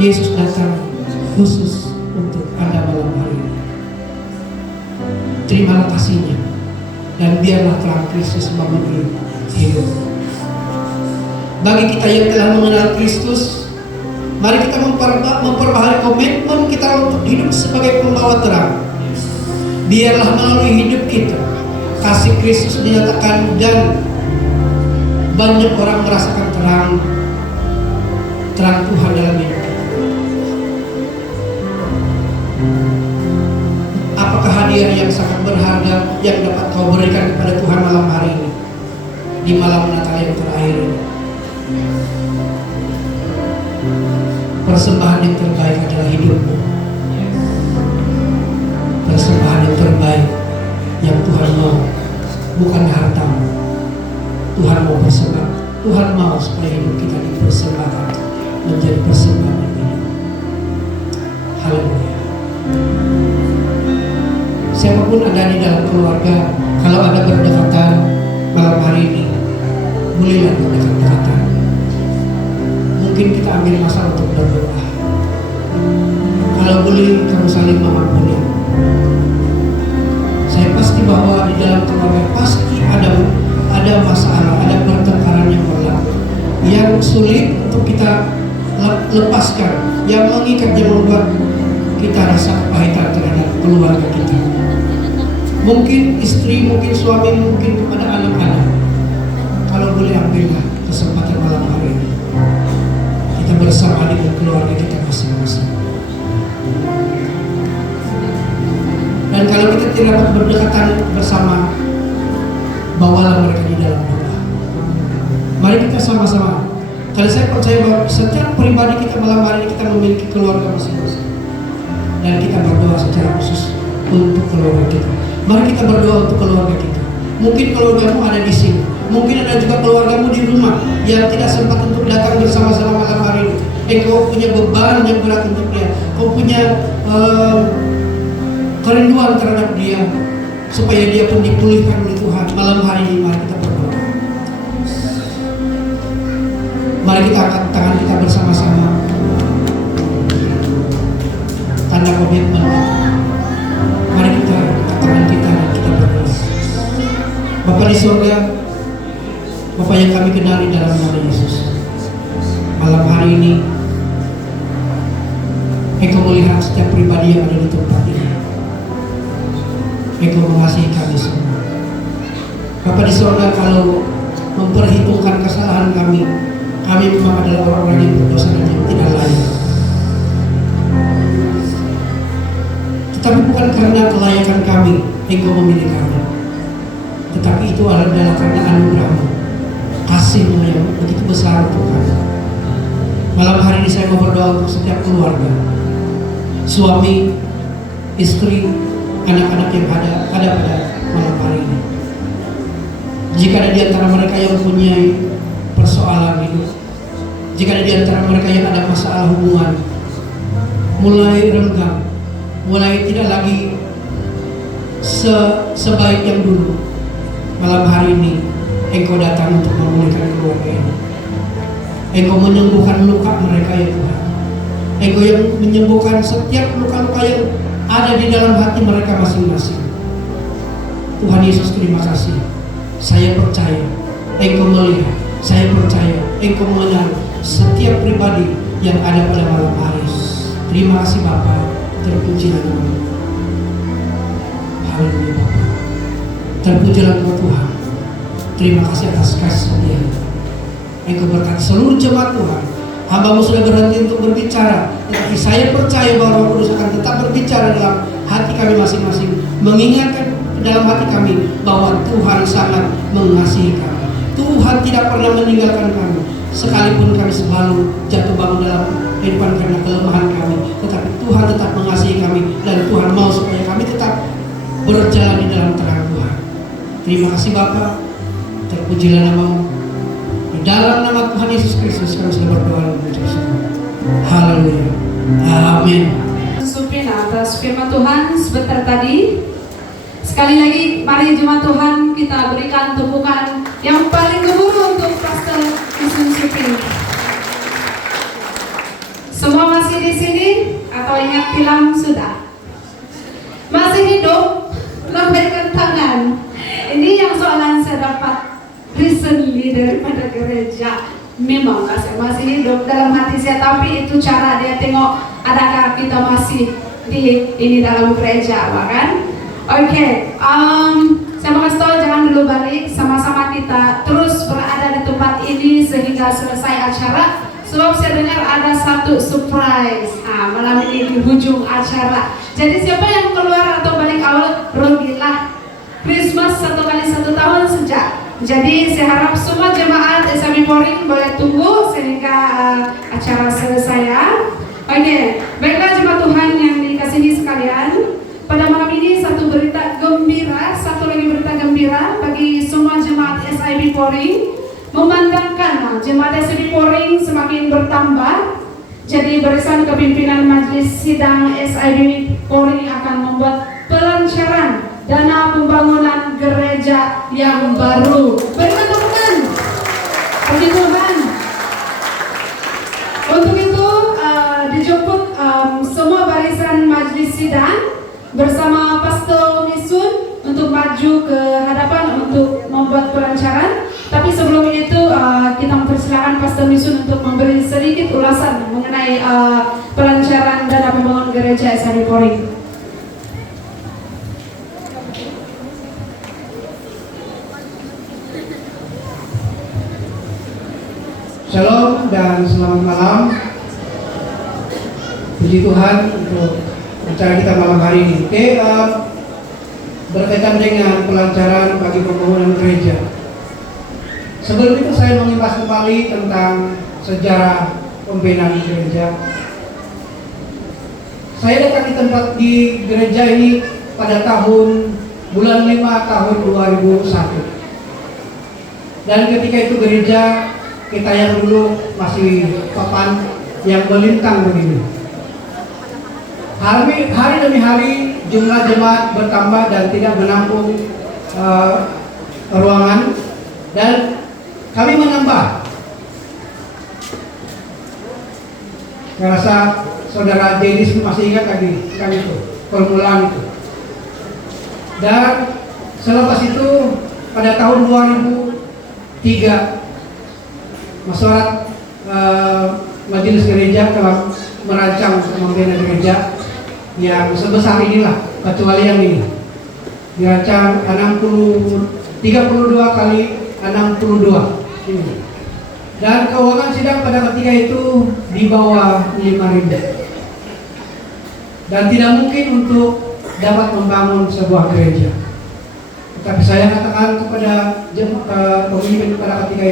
Yesus datang khusus untuk Anda malam hari ini. Terimalah kasih-Nya dan biarlah terang Kristus memenuhi hidup. Bagi kita yang telah mengenal Kristus, mari kita memperbaharui komitmen kita untuk hidup sebagai pembawa terang. Biarlah melalui hidup kita kasih Kristus dinyatakan dan banyak orang merasakan terang Tuhan dalam hidup kita. Apakah hadiah yang sangat berharga yang dapat kau berikan kepada Tuhan malam hari ini, di malam Natal yang terakhir ini? Persembahan yang terbaik adalah hidupmu. Persembahan yang terbaik yang Tuhan mau, bukan hartamu. Tuhan mau bersembah. Tuhan mau supaya hidup kita dipersembahkan menjadi persembahan yang hidup. Haleluya. Siapapun ada di dalam keluarga, kalau ada berdekatan malam hari ini, bolehlah berdekat-dekatan. Mungkin kita ambil masa untuk berdoa. Kalau boleh, kamu saling mengampuni. Saya pasti bahwa di dalam keluarga pasti ada masalah, ada pertengkaran yang berlaku, yang sulit untuk kita lepaskan, yang mengikat, yang membuat kita rasa kepahitan terhadap keluarga kita. Mungkin istri, mungkin suami, mungkin kepada anak-anak. Kalau boleh, ambillah kesempatan malam hari ini. Kita bersama dengan keluarga kita masing-masing. Dan kalau kita tidak dapat berdekatan bersama, bawalah mereka di dalam doa. Mari kita sama-sama. Kalau saya percaya bahwa setiap pribadi kita malam hari ini kita memiliki keluarga masing-masing, dan kita berdoa secara khusus untuk keluarga kita. Mari kita berdoa untuk keluarga kita. Mungkin keluargamu ada di sini, mungkin ada juga keluargamu di rumah yang tidak sempat untuk datang bersama-sama malam hari ini. Kau punya beban yang berat untuk dia, kau punya kerinduan terhadap dia, supaya dia pun dipulihkan oleh Tuhan. Malam hari ini mari kita berdoa. Mari kita angkat tangan kita bersama-sama, tanda komitmen. Mari kita angkat tangan kita dan kita berdoa. di surga, Bapa yang kami kenali dalam nama Yesus, malam hari ini Engkau melihat setiap pribadi yang ada di tempat ini. Engkau mengasihi kami semua. Bapa di surga, kalau memperhitungkan kesalahan kami memang adalah orang-orang yang berdosa dan yang tidak layak. Tetapi bukan karena kelayakan kami Engkau memilih kami, tetapi itu adalah karena anugerah-Mu, kasih-Mu yang begitu besar Tuhan. Malam hari ini saya mau berdoa untuk setiap keluarga, suami, istri, anak-anak yang ada pada malam hari ini. Jika ada di antara mereka yang mempunyai persoalan hidup, jika ada di antara mereka yang ada masalah hubungan, mulai renggang, mulai tidak lagi sebaik yang dulu, malam hari ini Engkau datang untuk memulihkan keluarga ini. Engkau menyembuhkan luka mereka ya Tuhan. Engkau yang menyembuhkan setiap luka-luka yang ada di dalam hati mereka masing-masing. Tuhan Yesus, terima kasih. Saya percaya Engkau melihat, saya percaya Engkau mengenal setiap pribadi yang ada pada malam hari. Terima kasih Bapa, terpujilah nama-Mu. Haleluya Bapa, terpujilah nama Tuhan. Terima kasih atas kasih setia. Engkau berkati seluruh jemaat Tuhan. Hamba-Mu sudah berhenti untuk berbicara, tetapi saya percaya bahwa Roh Kudus akan tetap berbicara dalam hati kami masing-masing, mengingatkan dalam hati kami bahwa Tuhan sangat mengasihi kami. Tuhan tidak pernah meninggalkan kami, sekalipun kami selalu jatuh bangun dalam kehidupan karena kelemahan kami, tetapi Tuhan tetap mengasihi kami dan Tuhan mau supaya kami tetap berjalan di dalam terang Tuhan. Terima kasih Bapa, terpujilah nama-Mu. Di dalam nama Tuhan Yesus Kristus kami sudah berdoa dan mengucap syukur. Haleluya. Amin. Supin atas firman Tuhan sebentar tadi. Sekali lagi mari jemaat Tuhan kita berikan tumpukan yang paling gemuruh untuk Pastor Isun Supin. Semua masih di sini atau ingat tilam sudah? Masih hidup? Lambaikan tangan. Ini yang soalan saya dapat recently daripada gereja. Memang saya masih hidup dalam hati saya, tapi itu cara dia tengok adakah kita masih di ini dalam gereja, kan? Oke, saya mau kasih tahu jangan dulu balik, sama-sama kita terus berada di tempat ini sehingga selesai acara. Sebab saya dengar ada satu surprise malam ini di ujung acara. Jadi siapa yang keluar atau balik awal, rugilah. Christmas 1 kali 1 tahun sejak. Jadi saya harap semua jemaat SMI Poring boleh tunggu sehingga acara selesai ya. Oke, baiklah jemaat Tuhan yang dikasihi sekalian. Pada malam ini satu berita gembira, satu lagi berita gembira bagi semua jemaat SIB Poring. Memandangkan jemaat SIB Poring semakin bertambah. Jadi barisan kepimpinan Majelis Sidang SIB Poring akan membuat pelancaran dana pembangunan gereja yang baru. Berikan tepukan. Puji Tuhan. Untuk itu dijemput semua barisan Majelis Sidang bersama Pastor Misun untuk maju ke hadapan untuk membuat pelancaran. Tapi sebelum itu kita mempersilakan Pastor Misun untuk memberi sedikit ulasan mengenai pelancaran dana pembangunan gereja SIB Poring. Shalom dan selamat malam. Puji Tuhan untuk acara kita malam hari ini. Oke, berkaitan dengan pelancaran bagi pembangunan gereja. Sebelum itu saya mengimbas kembali tentang sejarah pembinaan gereja. Saya datang di tempat di gereja ini pada tahun bulan 5 tahun 2001. Dan ketika itu gereja kita yang dulu masih papan yang melintang begini. Hari demi hari jumlah jemaat bertambah dan tidak menampung ruangan, dan kami menambah. Saya rasa saudara Jenis masih ingat lagi kan itu permulaan itu. Dan selepas itu pada tahun 2003 Masyarakat Majelis Gereja telah merancang untuk membina gereja yang sebesar inilah, kecuali yang ini dirancang 32 kali 62 ini. Dan keuangan sidang pada ketika itu di bawah 5.000 dan tidak mungkin untuk dapat membangun sebuah gereja. Tapi saya katakan kepada pemimpin pada ketika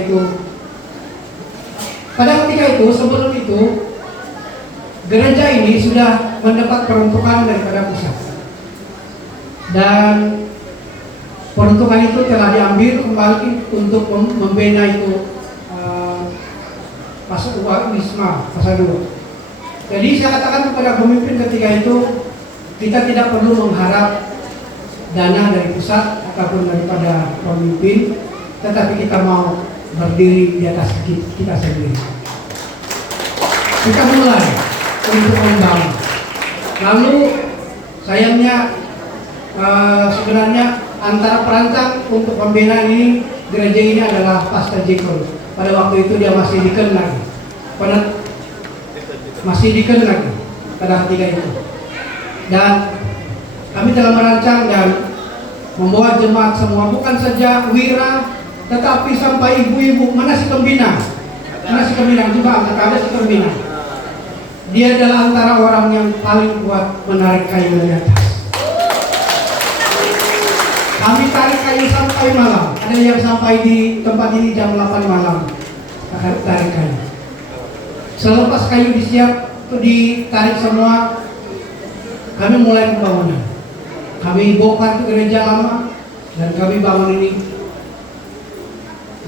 itu, sebelum itu gereja ini sudah mendapat peruntukan daripada pusat, dan peruntukan itu telah diambil kembali untuk membina itu pasal Wisma pasal 2. Jadi saya katakan kepada pemimpin ketika itu, kita tidak perlu mengharap dana dari pusat ataupun daripada pemimpin, tetapi kita mau berdiri di atas kita sendiri. Kita mulai untuk membangun. Lalu sayangnya sebenarnya antara perancang untuk pembinaan ini, gereja ini adalah Pastor Jekol. Pada waktu itu dia masih diken lagi. Pada ketika itu. Dan kami telah merancang dan membawa jemaat semua, bukan saja wira, tetapi sampai ibu-ibu. Mana si pembina? Mana si pembina? Juga ada si pembina. Dia adalah antara orang yang paling kuat menarik kayu dari atas. Kami tarik kayu sampai malam. Ada yang sampai di tempat ini jam 8 malam. Tarik kayu. Selepas kayu disiap, ditarik semua, kami mulai pembangunan. Kami bongkar gereja lama dan kami bangun ini.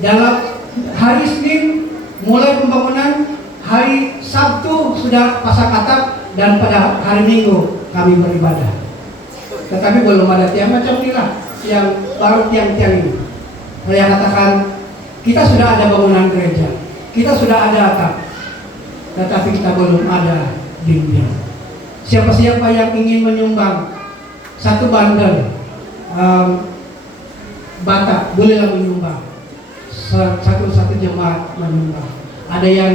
Dalam hari Senin mulai pembangunan, hari Sabtu sudah pasang atap, dan pada hari Minggu kami beribadah. Tetapi belum ada tiang macam inilah yang baru tiang-tiang ini. Saya katakan, kita sudah ada bangunan gereja, kita sudah ada atap, tetapi kita belum ada dinding. Siapa-siapa yang ingin menyumbang satu bandel bata, bolehlah menyumbang. Satu jemaat menyumbang. Ada yang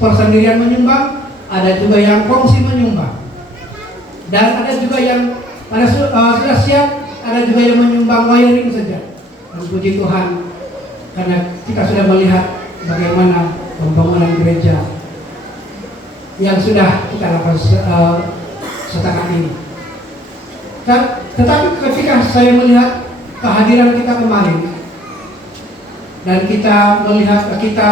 persendirian menyumbang, ada juga yang kongsi menyumbang, dan ada juga yang sudah siap, ada juga yang menyumbang wiring saja. Dan puji Tuhan, karena kita sudah melihat bagaimana pembangunan gereja yang sudah kita lakukan sekarang ini. Tetapi ketika saya melihat kehadiran kita kemarin, dan kita melihat kita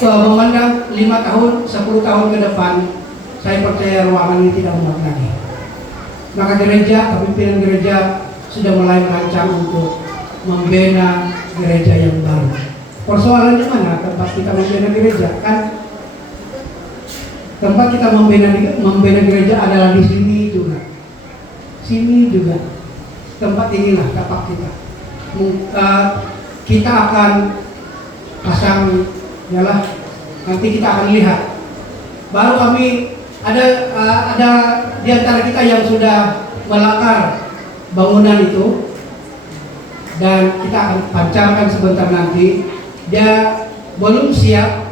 memandang 5 tahun, 10 tahun ke depan, saya percaya ruangan ini tidak muat lagi. Maka gereja, kepimpinan gereja sudah mulai merancang untuk membina gereja yang baru. Persoalannya mana tempat kita membina gereja? Kan tempat kita membina gereja adalah di sini juga. Sini juga. Tempat inilah tapak kita. Kita akan pasang, yalah, nanti kita akan lihat. Baru kami ada di antara kita yang sudah melakar bangunan itu, dan kita akan pancarkan sebentar nanti. Dia belum siap,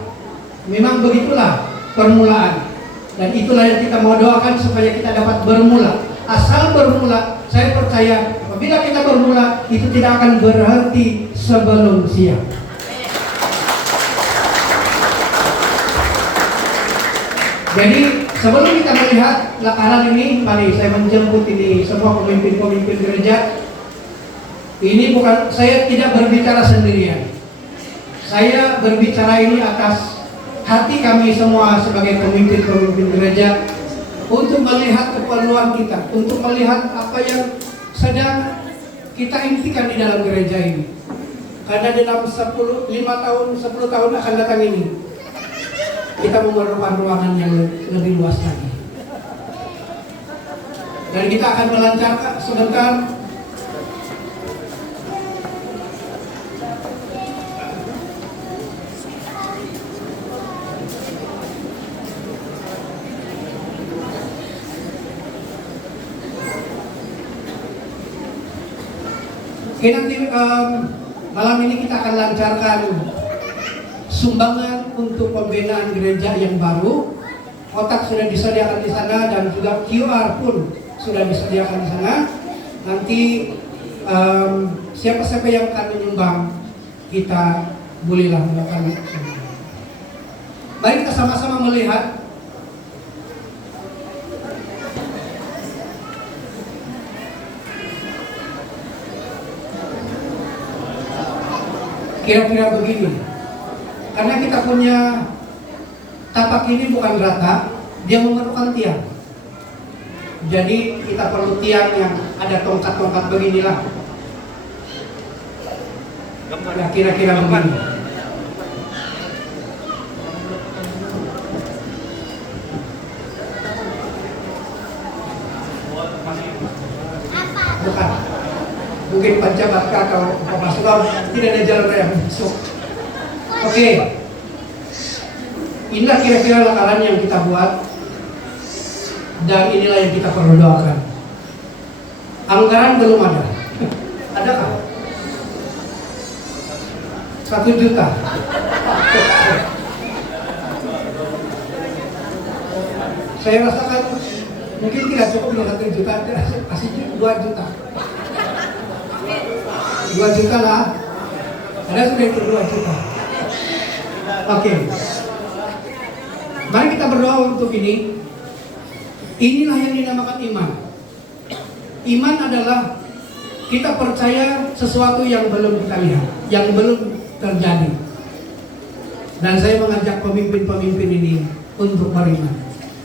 memang begitulah permulaan, dan itulah yang kita mau doakan supaya kita dapat bermula. Asal bermula, saya percaya apabila kita bermula, itu tidak akan berhenti sebelum siap. Jadi sebelum kita melihat lakaran ini, mari saya menjemput ini semua pemimpin-pemimpin gereja. Ini bukan, saya tidak berbicara sendirian. Saya berbicara ini atas hati kami semua sebagai pemimpin-pemimpin gereja, untuk melihat keperluan kita, untuk melihat apa yang sedang kita impikan di dalam gereja ini. Karena dalam 5 tahun, 10 tahun akan datang ini, kita memerlukan ruangan yang lebih luas lagi. Dan kita akan melancarkan sebentar. Oke, nanti malam ini kita akan lancarkan sumbangan untuk pembinaan gereja yang baru. Kotak sudah disediakan di sana dan juga QR pun sudah disediakan di sana. Nanti siapa-siapa yang akan menyumbang, kita bolehlah melakukan. Mari kita sama-sama melihat kira-kira begini. Karena kita punya tapak ini bukan rata, dia memerlukan tiang. Jadi kita perlu tiang yang ada tongkat-tongkat beginilah. Ya, kira-kira begini. Bukan. Mungkin pejabat atau pasukan tidak ada jalan yang masuk. Oke. Inilah kira-kira lakaran yang kita buat. Dan inilah yang kita perlu doakan. Anggaran belum ada. Adakah? 1 juta. Saya rasakan mungkin tidak cukup dengan 1 juta, kasih 2 juta. 2 juta lah. Ada sudah itu 2 juta. Oke. Mari kita berdoa untuk ini. Inilah yang dinamakan iman. Iman adalah kita percaya sesuatu yang belum kita lihat, yang belum terjadi. Dan saya mengajak pemimpin-pemimpin ini untuk beriman.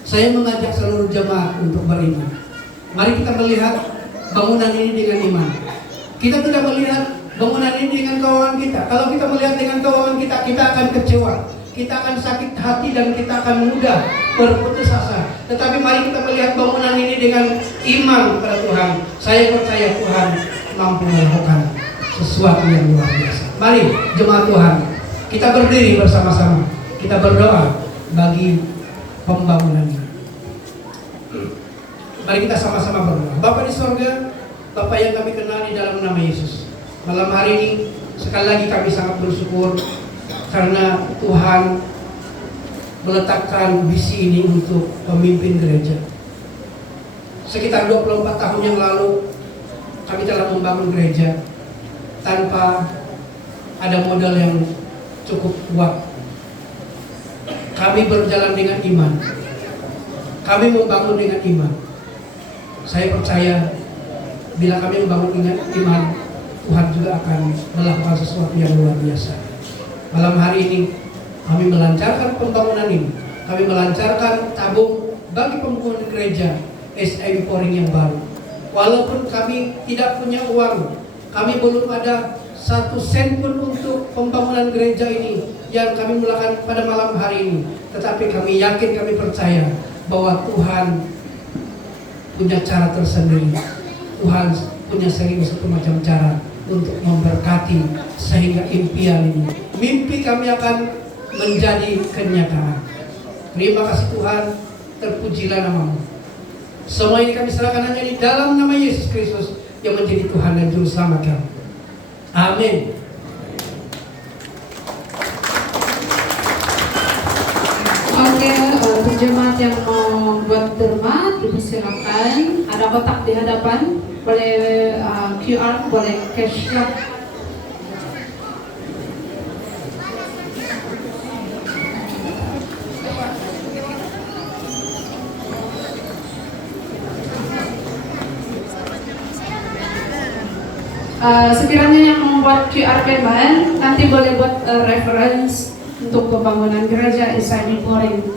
Saya mengajak seluruh jemaat untuk beriman. Mari kita melihat bangunan ini dengan iman. Kita tidak melihat bangunan ini dengan keuangan kita. Kalau kita melihat dengan keuangan kita, kita akan kecewa. Kita akan sakit hati dan kita akan mudah berputus asa. Tetapi mari kita melihat bangunan ini dengan iman kepada Tuhan. Saya percaya Tuhan mampu melakukan sesuatu yang luar biasa. Mari jemaat Tuhan, kita berdiri bersama-sama. Kita berdoa bagi pembangunan ini. Mari kita sama-sama berdoa. Bapa di surga, Bapa yang kami kenal di dalam nama Yesus. Malam hari ini sekali lagi kami sangat bersyukur karena Tuhan meletakkan visi ini untuk pemimpin gereja. Sekitar 24 tahun yang lalu kami telah membangun gereja tanpa ada modal yang cukup kuat. Kami berjalan dengan iman. Kami membangun dengan iman. Saya percaya bila kami membangun dengan iman, Tuhan juga akan melakukan sesuatu yang luar biasa. Malam hari ini kami melancarkan pembangunan ini. Kami melancarkan tabung bagi pembangunan gereja SM Pouring yang baru. Walaupun kami tidak punya uang, kami belum ada 1 sen pun untuk pembangunan gereja ini yang kami mulakan pada malam hari ini. Tetapi kami yakin, kami percaya bahwa Tuhan punya cara tersendiri. Tuhan punya satu macam cara untuk memberkati sehingga impian ini, mimpi kami akan menjadi kenyataan. Terima kasih Tuhan, terpujilah namamu. Semua ini kami serahkan hanya di dalam nama Yesus Kristus yang menjadi Tuhan dan Juru Selamat kami. Amin. Oke, untuk jemaat yang mau buat derma, silakan. Ada kotak di hadapan, boleh QR, boleh cash. Sekiranya yang membuat QR payment nanti boleh buat reference untuk pembangunan gereja SM Pouring.